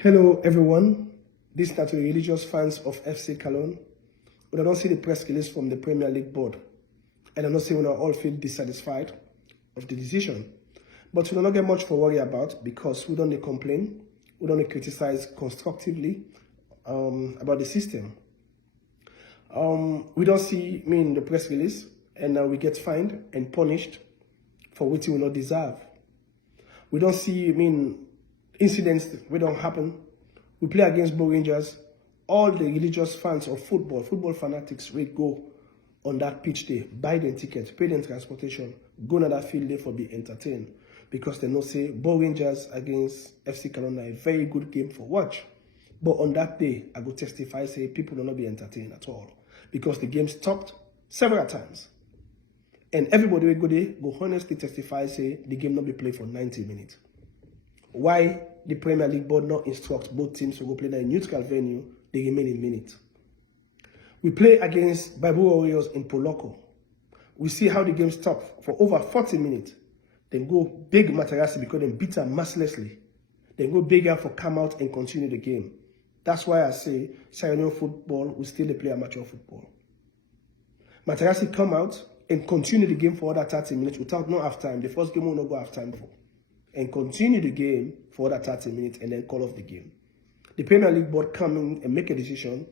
Hello everyone, this is not to religious fans of FC Kallon. But I don't see the press release from the Premier League board. And I'm not saying we all feel dissatisfied of the decision. But we don't get much for worry about because we don't complain, we don't criticize constructively about the system. We don't see me in the press release and we get fined and punished for what we will not deserve. We don't see incidents we don't happen. We play against Bo Rangers. All the religious fans of football fanatics will go on that pitch day, buy them tickets, pay them transportation, go to that field day for be entertained. Because they know say Bo Rangers against FC Kallon a very good game for watch. But on that day, I go testify say people will not be entertained at all. Because the game stopped several times. And everybody will go there, go honestly testify say the game not be played for 90 minutes. Why the Premier League board not instruct both teams to go play in a neutral venue the remaining minute? We play against Bible Warriors in Poloko. We see how the game stopped for over 40 minutes. Then go big Matarasi because they beat her mercilessly. Then go bigger for come out and continue the game. That's why I say Sierra football will still play amateur football. Matarasi come out and continue the game for other 30 minutes without no half time. The first game will not go half time for. And continue the game for other 30 minutes and then call off the game. The Premier League board come in and make a decision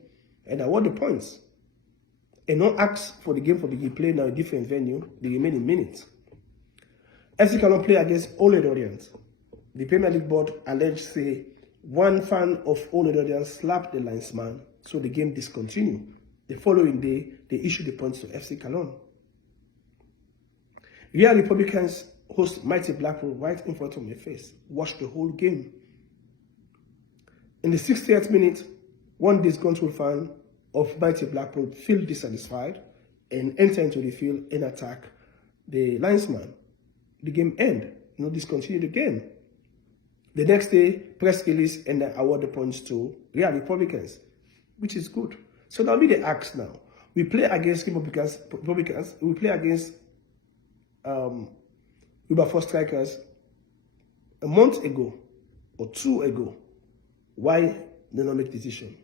and award the points. And not ask for the game for the play now a different venue the remaining minutes. FC Kallon play against Old Audience. The Premier League board alleged say one fan of Old Audience slapped the linesman, so the game discontinued. The following day, they issued the points to FC Kallon. Real Republicans host Mighty Blackpool right in front of my face. Watch the whole game. In the 60th minute, one disgruntled fan of Mighty Blackpool feel dissatisfied and enter into the field and attack the linesman. The game end, discontinue the game. The next day, press release and award the points to Real Republicans, which is good. So now we the ask now. We play against Republicans. We play against Uber strikers a month ago or 2 ago. Why they not make decision?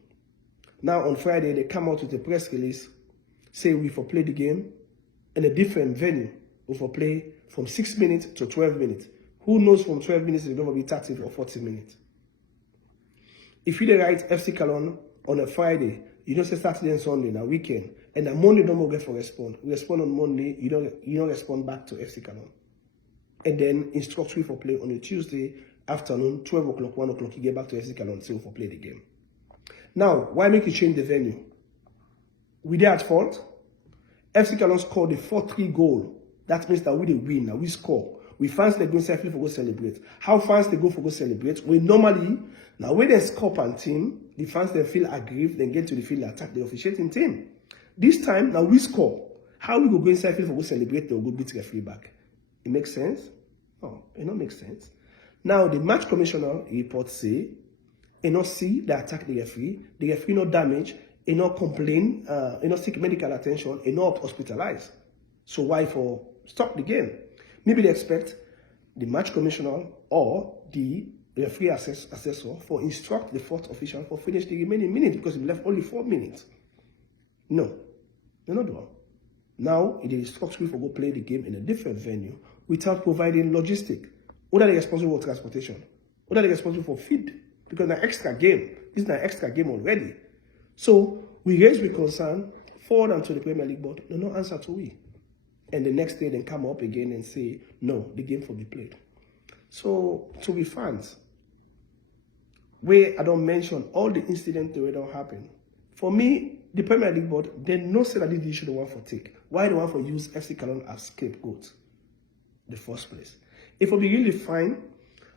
Now on Friday they come out with a press release, say we for play the game in a different venue. We for play from 6 minutes to 12 minutes. Who knows from 12 minutes it's going to be 30 or 40 minutes. If you write FC Kallon on a Friday, you don't say Saturday and Sunday, now weekend, and on Monday don't get for respond. We respond on Monday, you don't respond back to FC Kallon. And then instruct you for play on a Tuesday afternoon, 12 o'clock, 1 o'clock, you get back to FC Kallon, so for play the game. Now, why make you change the venue? We there at fault. FC Kallon scored the 4-3 goal. That means that we the win, now we score. We fans they go safely for go celebrate. How fans they go for go celebrate? We normally, now when they score on team, the fans they feel aggrieved, then get to the field attack the officiating team. This time, now we score. How we go inside field for go celebrate, they'll go beat referee back. It makes sense? No, it don't make sense. Now, the match commissioner reports say, not see the attack the referee not damage, not complain, not seek medical attention, not hospitalized. So why for stop the game? Maybe they expect the match commissioner or the referee assessor for instruct the fourth official for finish the remaining minutes because we left only 4 minutes. No, they're not doing. Now, it is instructed for go play the game in a different venue without providing logistic. What are they responsible for transportation? What are they responsible for feed? Because it's an extra game. This is an extra game already. So, we raise with concern, forward them to the Premier League board. No answer to we. And the next day, they come up again and say, no, the game will be played. So, to be fans, where I don't mention all the incidents that don't happen. For me, the Premier League board, they know say that this issue the one for take. Why the one for use FC Kallon as scapegoat? The first place. If it be really fine,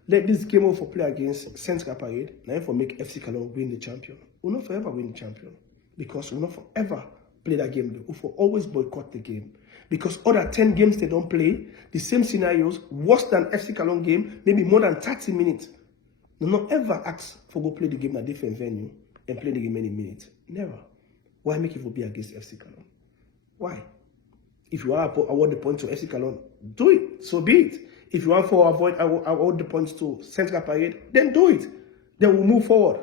let this game over for play against Central Parade, now for make FC Kallon win the champion. We'll not forever win the champion. Because we'll not forever play that game. We'll always boycott the game. Because other 10 games they don't play, the same scenarios, worse than FC Kallon game, maybe more than 30 minutes. No, not ever ask for go play the game at a different venue and play the game many minutes. Never. Why make it for be against FC Kallon? Why? If you want to award the point to FC Kallon, do it. So be it. If you want to award the points to Central Parade, then do it. Then we'll move forward.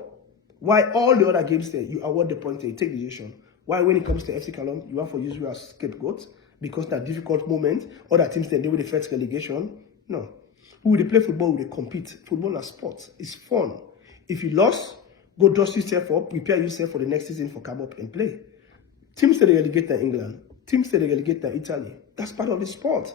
Why all the other games there, you award the points, you take the decision. Why when it comes to FC Kallon, you want for use you as scapegoat because that difficult moment, other teams they deal with the first relegation? No. We will play football, we will compete. Football is sport. It's fun. If you lost, go dust yourself up, prepare yourself for the next season for come up and play. Teams that relegate in England, teams that relegate in Italy, that's part of the sport.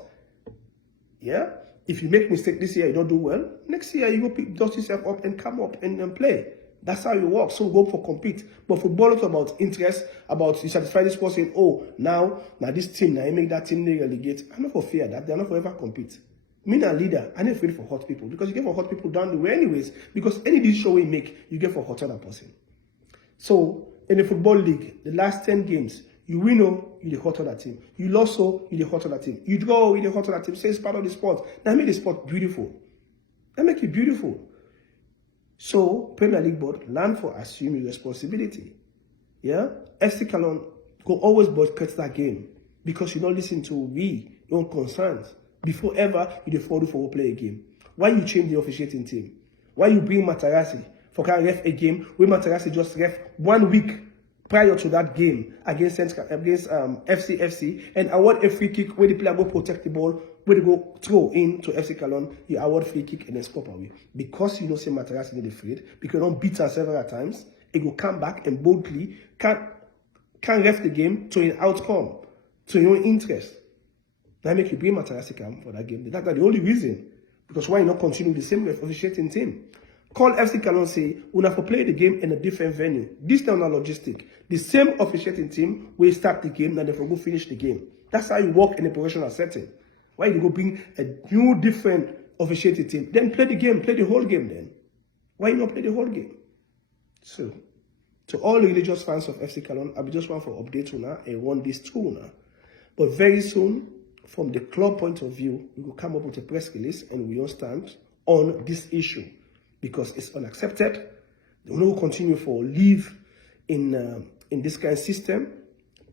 Yeah? If you make mistake this year, you don't do well, next year you go dust yourself up and come up and play. That's how it works. So go for compete. But football is about interest, about you satisfy this person, oh, now this team, now you make that team they relegate. I'm not for fear that. They're not forever compete. Me a leader, I'm not afraid for hot people. Because you get for hot people down the way anyways. Because any decision we make, you get for hot other person. So, in the football league, the last 10 games, you win, you the hot other team. You lost, you the hot other team. You draw, you the hot other team. So it's part of the sport. That make the sport beautiful. That make it beautiful. So, Premier League board, learn for assuming responsibility. Yeah? FC Kallon go always boycott that game because you don't listen to we, your own concerns. Before ever, you fall for play a game. Why you change the officiating team? Why you bring Materazzi for can ref a game when Materazzi just ref 1 week prior to that game against FCFC and award a free kick where the player go protect the ball, where they go throw in to FC Kallon, you award free kick and then score away. Because you know say Materazzi need afraid, because you don't beat her several times, it will come back and boldly can ref the game to an outcome, to your own interest. That make you bring Materazzi come for that game. That's the only reason. Because why you not continue the same officiating team? Call FC Kallon say, we have to play the game in a different venue. This is not logistic. The same officiating team will start the game and they will go finish the game. That's how you work in a professional setting. Why you go bring a new different officiating team? Then play the game, play the whole game then. Why you not play the whole game? So, to all the religious fans of FC Kallon, I be just want for update now and want this too now. But very soon, from the club point of view, we will come up with a press release and we will stand on this issue because it's unaccepted. They will continue for live in this kind of system.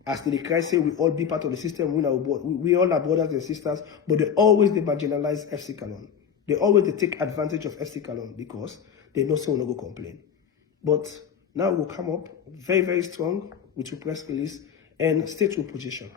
As the Christ say, we all be part of the system. We all are brothers and sisters, but they always marginalize FC Kallon. They always take advantage of FC Kallon because they know someone will go complain. But now we'll come up very, very strong with a press release and stay to position.